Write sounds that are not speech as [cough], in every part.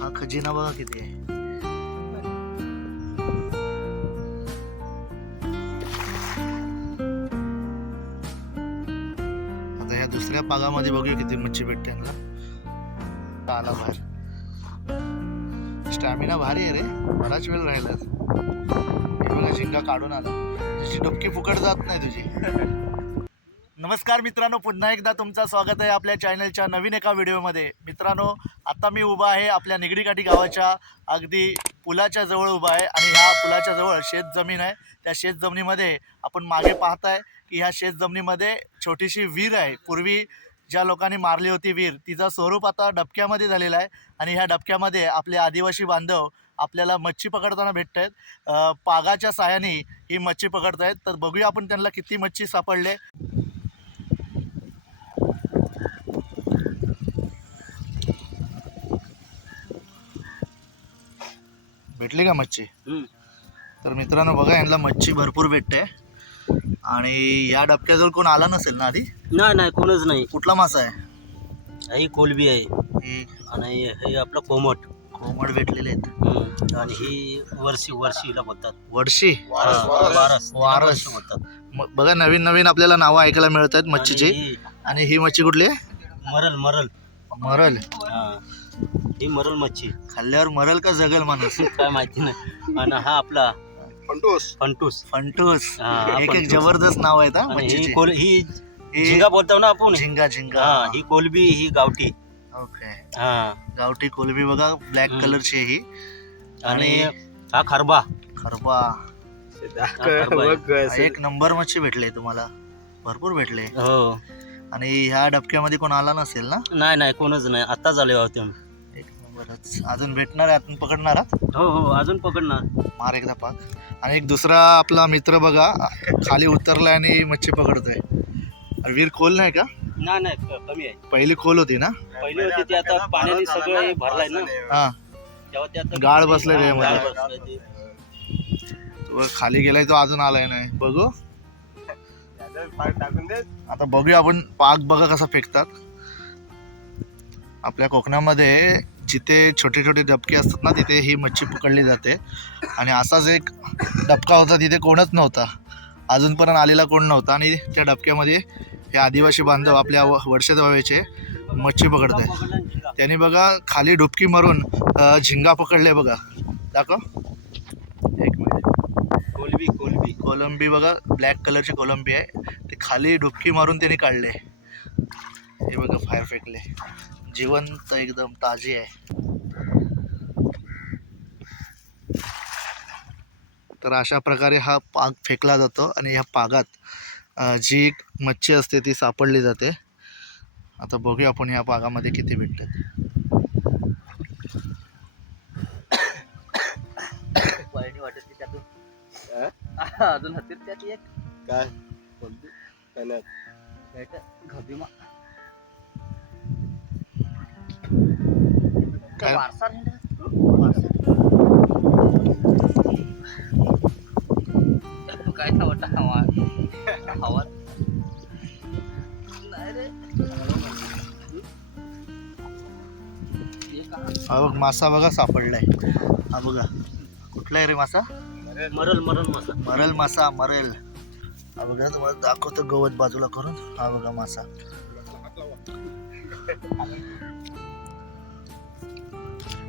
हा खजिना बघा किती आहे. आता ह्या दुसऱ्या पागामध्ये बघूया किती मच्छी भेटते यांना. आला बाहेर. स्टॅमिना भारी आहे रे. बराच वेळ राहिला बघा झिंगा काढून आला. तुझी डुबकी फुकट जात नाही तुझी. नमस्कार मित्रांनो पुन्हा एकदा तुमचं स्वागत आहे आपल्या चॅनलच्या नवीन एका व्हिडिओमध्ये. मित्रांनो आता मी उभा आहे आपल्या निगडीकाठी गावाच्या अगदी पुलाच्या जवळ उभा आहे आणि ह्या पुलाच्या जवळ शेत जमीन आहे. त्या शेत जमिनीमध्ये आपण मागे पाहताय की ह्या शेत जमिनीमध्ये छोटीशी विहीर आहे. पूर्वी ज्या लोकांनी मारली होती विहीर तिचं स्वरूप आता डबक्यामध्ये झालेलं आहे आणि ह्या डबक्यामध्ये आपले आदिवासी बांधव आपल्याला मच्छी पकडताना भेटत आहेत पागाच्या साहाय्याने ही मच्छी पकडत आहेत तर बघूया आपण त्यांना किती मच्छी सापडले. भेटली का मच्छी? तर मित्रांनो बघा यांना मच्छी भरपूर भेटते. आणि या डबक्याजवळ कोण आला नसेल ना आधी? नाही नाही कोणच नाही. कुठला मासा आहे? ही कोलबी आहे. हे आणि हे आपलं कोमट. कोंबड भेटलेले आहेत. हम्म. आणि ही वर्षी वर्षीला बोलतात. वर्षी हा, वारस. वारस. वर्ष बोलतात. म- बघा नवीन नवीन आपल्याला नावं ऐकायला मिळत आहेत मच्छीची. आणि ही आणि ही मच्छी कुठली आहे? मरल मरल. मरल. हा. ही मरल मच्छी. खाल्ल्यावर मरल का जगल माणूस? [laughs] काय माहिती नाही. आणि हा आपला फंटोस. फंटूस. फंटूस. हा, हा एक एक फंटूस. जबरदस्त नाव आहेत हा आणि ही मच्छीची. कोल ही ही झिंगा बोलतो ना आपण? झिंगा झिंगा. हा ही कोलबी ही गावठी. ओके. हा. गावठी कोलबी बघा ब्लॅक हम्म. कलरची आहे ही. आणि हा खरबा. खरबा. एक नंबर मच्छी भेटले तुम्हाला. भरपूर भेटले. हो. आणि ह्या डबक्यामध्ये कोण आला नसेल ना? नाही नाही कोणच नाही. आत्ता झाले होते एक नंबरच. अजून भेटणार आहे? पकडणार आहात? हो हो अजून पकडणार. मार एकदा पाक. आणि एक दुसरा आपला मित्र बघा खाली उतरलाय आणि मच्छी पकडतोय. वीर खोल नाही का? नाही नाही क- कमी आहे. पहिली खोल होती ना? पहिली होती ती आता पाण्याने सगळं हे भरलाय ना. हा. तेव्हा ते आता गाळ बसलंय हा, त्यामध्ये. गाळ बसलंय ते. तो खाली गेलाय तो अजून आलाय नाही. बघू. आता बघूया आपण पाक बघा कसा फेकतात. आपल्या कोकणामध्ये जिथे छोटे छोटे डबके असतात ना तिथे ही मच्छी पकडली जाते. आणि असाच एक डबका होता तिथे कोणच नव्हता. अजूनपर्यंत आलेला कोण नव्हता आणि त्या डबक्यामध्ये हे आदिवासी बांधव आपल्या व- वर्षात भावेचे मच्छी पकडत आहे पकडला त्याने बघा खाली डुबकी मारून झिंगा पकडले बघा. दाखव. ही कोलंबी बघा ब्लॅक कलरची कोलंबी आहे. ते खाली डुबकी मारून त्याने काढले. हे बघा फायर फेकले. जिवंत एकदम ताजी आहे. तर अशा प्रकारे हा पाग फेकला जातो आणि ह्या पागात जी मच्छी असते ती सापडली जाते. आता बघूया आपण ह्या पागामध्ये किती भेटतात. अजून हत्तीर त्यात एक. काय? मा काय वारसा नाही ना? वारसा. काय आवडता हवा हवा नाही रे? हा बघ मासा बघा सापडलाय. हा बघा. कुठला आहे रे मासा? मरल मरल मसा. मरल मासा मरेल. हा बघा तुम्हाला दाखवतो गवत बाजूला करून. हा बघा मासा.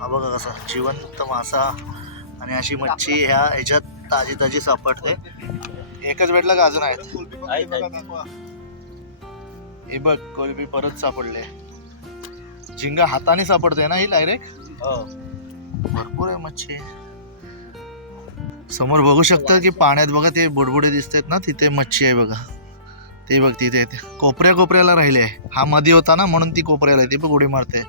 हा बघा कसा जिवंत मासा. आणि अशी मच्छी ह्या ह्याच्यात ताजी ताजी सापडते. एकच भेटला का अजून आहेत. हे बघ कोलबी परत सापडले. झिंगा हाताने सापडते ना ही डायरेक्ट हो. भरपूर आहे मच्छी. समोर बघू शकता की पाण्यात बघा ते बुडबुडे दिसतात ना तिथे मच्छी आहे बघा. ते बघ तिथे कोपऱ्या कोपऱ्याला राहिले हा मध्ये होता ना म्हणून ती कोपऱ्याला आहे. ती पण उडी मारते.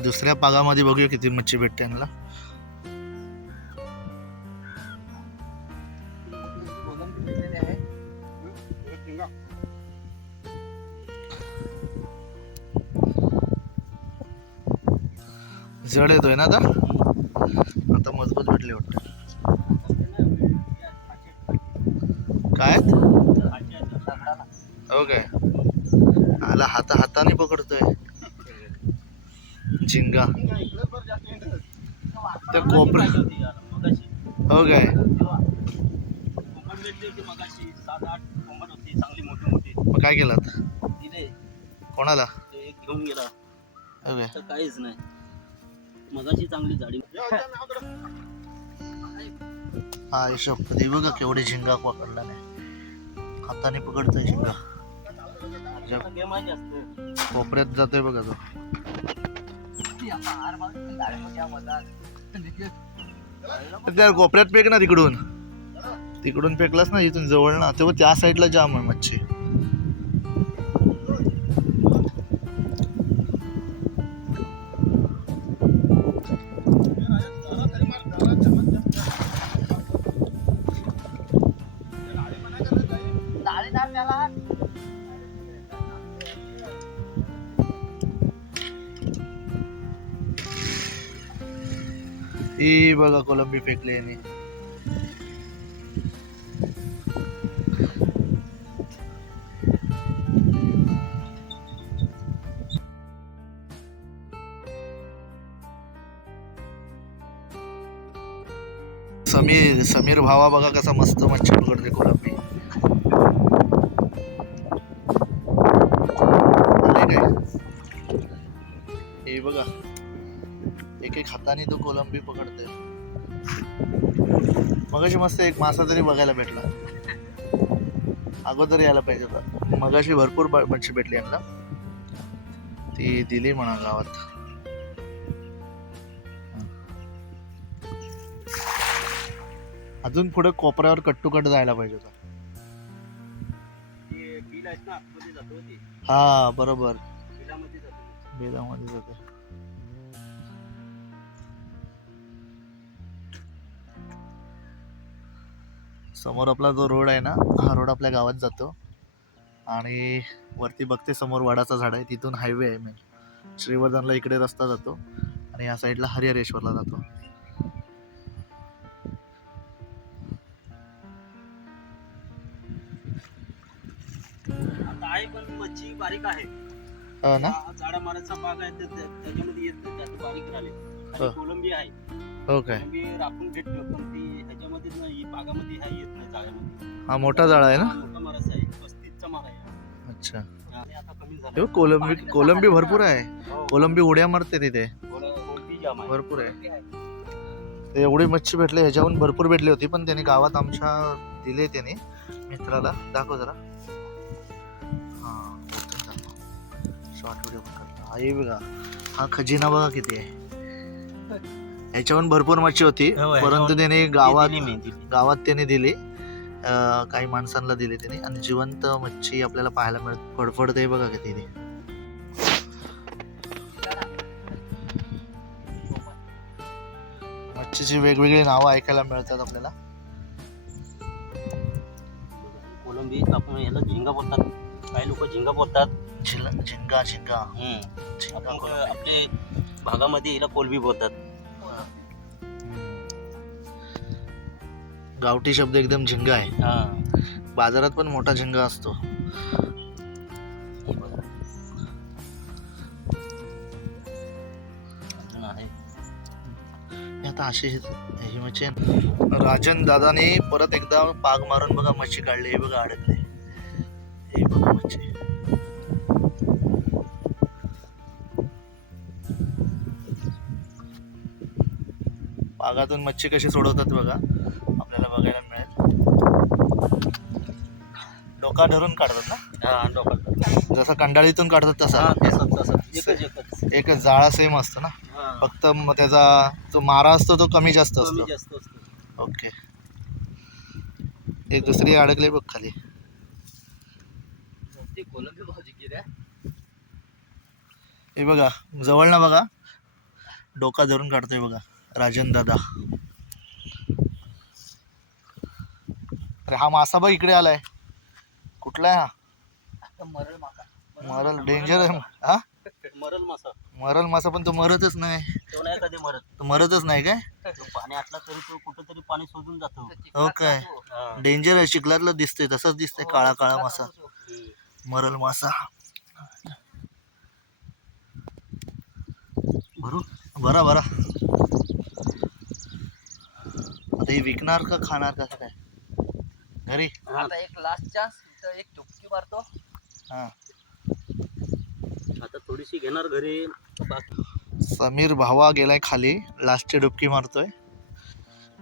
आता दुसऱ्या पागामध्ये बघूया किती मच्छी भेटते यांना. जड येतोय ना आता? आता मजबूत भेटले वाटत. काय? हो काय आला हाता हाताने पकडतोय. झिंगा. त्या कोपऱ्या हो काय? मग काय केलात कोणाला? हो घेऊन गेला काहीच नाही मगाची चांगली जाडी हा हिशोब. कधी बघा केवढी झिंगा पकडला नाही. हाताने पकडतोय झिंगा. कोपऱ्यात जातोय बघा तो. त्या कोपऱ्यात फेक ना तिकडून तिकडून फेकलास ना इथून जवळ ना. तेव्हा त्या साईडला जाम आहे मच्छी. ही बघा कोलंबी फेकली याने. समीर समीर भावा बघा कसा मस्त मच्छी पकडते कोलंबी. हे बघा. हाताने तो कोलंबी पकडते मगाशी मस्त एक मासा तरी बघायला भेटला. अगोदर यायला पाहिजे होता. मगाशी भरपूर मच्छी भेटली यांना. ती दिली म्हणा गावात. अजून पुढे कोपऱ्यावर कट्टुकट जायला पाहिजे होता. हा बरोबर. बिलामध्ये जातो. समोर आपला जो रोड आहे ना हा रोड आपल्या गावात जातो. आणि वरती बघते समोर वडाचा झाड आहे तिथून हायवे आहे मेन श्रीवर्धनला इकडे रस्ता जातो आणि या साईडला हरिहरेश्वरला जातो. आता आहे पण मच्छी बारीक आहे. ना? झाडा मारायचा भाग आहे त्याच्यामध्ये येत नाही बारीक राहिले. कोलंबी आहे. हो काय? कोलंबी राखून भेटतो पण ती ह्याच्यामध्ये नाही बागामध्ये आहे येत नाही जाळ्यामध्ये. हा मोठा जाळा आहे ना? हा, मोठा मारायचा आहे पस्तीसचा मार आहे. अच्छा. आणि आता कमी झाला. तेव्हा कोलंबी कोलंबी भरपूर आहे. हो, कोलंबी उड्या मारते तिथे. कोल- कोलंबी जाम आहे. भरपूर आहे. ते एवढी मच्छी भेटली ह्याच्याहून भरपूर भेटली होती पण त्याने गावात आमच्या दिले त्याने. मित्राला दाखव जरा. शॉर्ट व्हिडिओ हा हे बघा. हा खजिना बघा किती आहे. ह्याच्याहून भरपूर मच्छी होती. हो, परंतु त्याने गावात दिली मी, दिली. गावात त्याने दिली. अं, काही माणसांना दिली त्याने. आणि जिवंत मच्छी आपल्याला पाहायला मिळत फडफडते बघा किती ती मच्छीची वेगवेगळी नावं ऐकायला मिळतात आपल्याला. कोलंबी आपण याला झिंगा बोलतात. काही लोक झिंगा बोलतात. झिल- झिंगा झिंगा. हम्म. आपण. आपले भागामध्ये याला कोलबी बोलतात. गावठी शब्द एकदम झिंगा आहे. हा. बाजारात पण मोठा झिंगा असतो. आता अशी ही मच्छी आहे. राजन दादाने परत एकदा पाग मारून बघा मच्छी काढली हे बघा अडकले. पागातून मच्छी कशी सोडवतात बघा. आपल्याला बघायला मिळेल. डोका धरून काढतात ना? हा डोक्यात जसं कंडाळीतून काढतात तसा. एकच एकच. एक जाळा सेम असतो ना? फक्त मग त्याचा जो मारा असतो तो कमी जास्त असतो. ओके. एक दुसरी अडकले बघ खाली. हे बघा जवळ ना बघा. डोका धरून काढतोय बघा. राजन दादा. अरे हा मासा बघ इकडे आलाय. कुठला आहे हा? मरल मासा. मरल डेंजर आहे. हा? मरल मासा. मरल मासा पण तो मरतच नाही. तो नाही कधी मरत. तो मरतच नाही काय? पाणी आटला तरी तो कुठेतरी पाणी शोधून जातो. हो काय? हा. डेंजर आहे चिखलातलं दिसतंय तसंच दिसतंय काळा काळा मासा. मरल मासा. भरू बरा बरा आता ही विकणार का खाणार कसं काय? घरी? हा, आता एक लास्ट चान्स इथं एक चुटकी मारतो. हा. आता थोडीशी घेणार घरी. बाकी समीर भावा गेलाय खाली. लास्टची डुबकी मारतोय.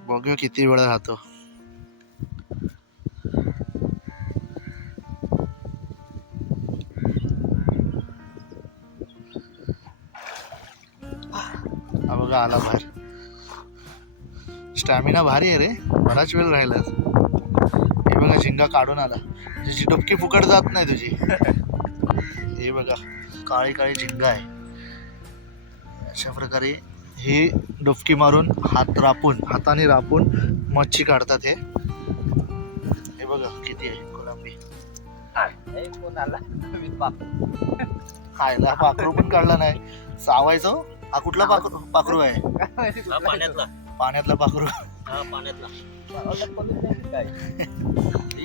बघूया किती वेळ राहतो. हा बघा आला बाहेर. स्टॅमिना भारी आहे रे. बराच वेळ राहिला हे बघा झिंगा काढून आला. त्याची डुबकी फुकट जात नाही तुझी. [laughs] हे बघा काळी काळी झिंगा आहे. अशा प्रकारे ही डुबकी मारून हात रापून हाताने रापून मच्छी काढतात हे. हे बघा किती आहे कोलंबी. हे. खायला पाखरू पण काढला नाही. चावायचो हा. कुठला पाखरू पाखरू आहे? पाण्यातला पाखरू. हा पाण्यातला. पावसात पकडलं. नाही काय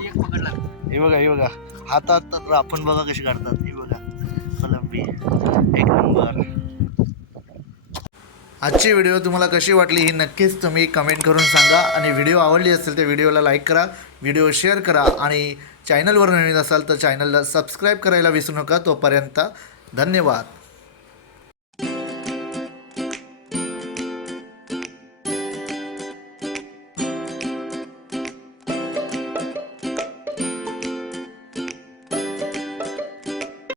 एक पकडला बघा हे बघा. हातात रापून बघा कशी काढतात. हे बघा. कोलंबी एक नंबर. आजची व्हिडिओ तुम्हाला कशी वाटली ही नक्कीच तुम्ही कमेंट करून सांगा. आणि व्हिडिओ आवडली असेल तर व्हिडिओला लाईक करा व्हिडिओ शेअर करा आणि चॅनलवर नवीन असाल तर चॅनलला सबस्क्राईब करायला विसरू नका तोपर्यंत धन्यवाद.